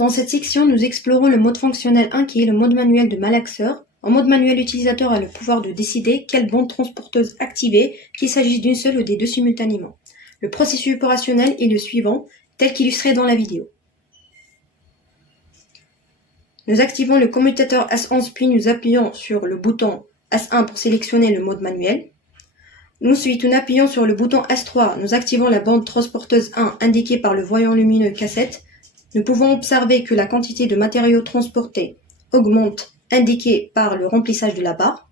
Dans cette section, nous explorons le mode fonctionnel 1 qui est le mode manuel de malaxeur. En mode manuel, l'utilisateur a le pouvoir de décider quelle bande transporteuse activer, qu'il s'agisse d'une seule ou des deux simultanément. Le processus opérationnel est le suivant, tel qu'illustré dans la vidéo. Nous activons le commutateur S11 puis nous appuyons sur le bouton S1 pour sélectionner le mode manuel. Ensuite, nous appuyons sur le bouton S3, nous activons la bande transporteuse 1 indiquée par le voyant lumineux cassette. Nous pouvons observer que la quantité de matériaux transportés augmente, indiquée par le remplissage de la barre.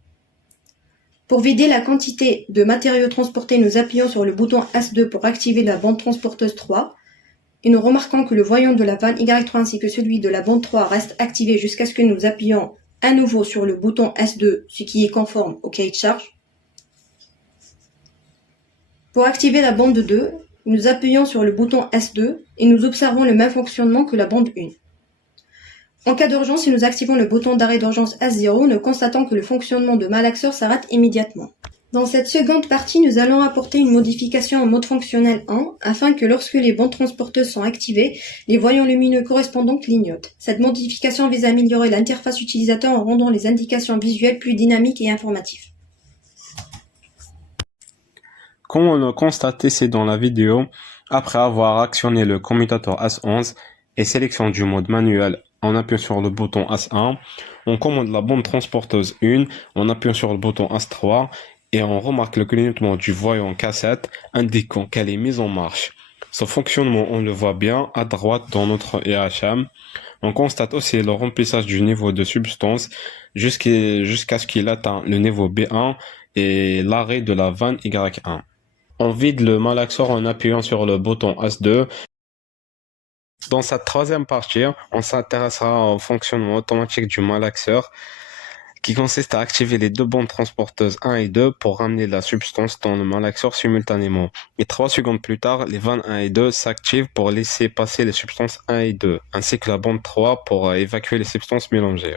Pour vider la quantité de matériaux transportés, nous appuyons sur le bouton S2 pour activer la bande transporteuse 3. Et nous remarquons que le voyant de la vanne Y3 ainsi que celui de la bande 3 restent activés jusqu'à ce que nous appuyions à nouveau sur le bouton S2, ce qui est conforme au cahier de charge. Pour activer la bande 2, nous appuyons sur le bouton S2 et nous observons le même fonctionnement que la bande 1. En cas d'urgence, si nous activons le bouton d'arrêt d'urgence S0, nous constatons que le fonctionnement de malaxeur s'arrête immédiatement. Dans cette seconde partie, nous allons apporter une modification en mode fonctionnel 1 afin que lorsque les bandes transporteuses sont activées, les voyants lumineux correspondants clignotent. Cette modification vise à améliorer l'interface utilisateur en rendant les indications visuelles plus dynamiques et informatives. Comme on l'a constaté, c'est dans la vidéo, après avoir actionné le commutateur S11 et sélection du mode manuel en appuyant sur le bouton S1, on commande la bande transporteuse 1 en appuyant sur le bouton S3 et on remarque le clignotement du voyant cassette indiquant qu'elle est mise en marche. Ce fonctionnement, on le voit bien à droite dans notre EHM. On constate aussi le remplissage du niveau de substance jusqu'à ce qu'il atteigne le niveau B1 et l'arrêt de la vanne Y1. On vide le malaxeur en appuyant sur le bouton S2. Dans cette troisième partie, on s'intéressera au fonctionnement automatique du malaxeur qui consiste à activer les deux bandes transporteuses 1 et 2 pour ramener la substance dans le malaxeur simultanément. Et 3 secondes plus tard, les vannes 1 et 2 s'activent pour laisser passer les substances 1 et 2, ainsi que la bande 3 pour évacuer les substances mélangées.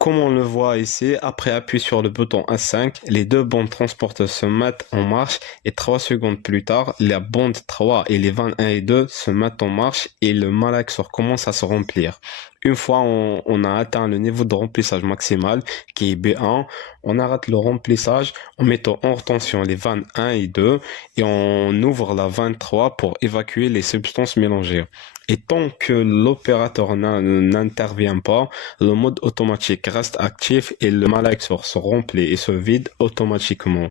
Comme on le voit ici, après appui sur le bouton S5, les deux bandes transporteuses se mettent en marche et 3 secondes plus tard, la bande 3 et les vannes 1 et 2 se mettent en marche et le malaxeur commence à se remplir. Une fois on a atteint le niveau de remplissage maximal qui est B1, on arrête le remplissage en mettant hors tension les vannes 1 et 2 et on ouvre la vanne 3 pour évacuer les substances mélangées. Et tant que l'opérateur n'intervient pas, le mode automatique reste actif et le malaxeur se remplit et se vide automatiquement.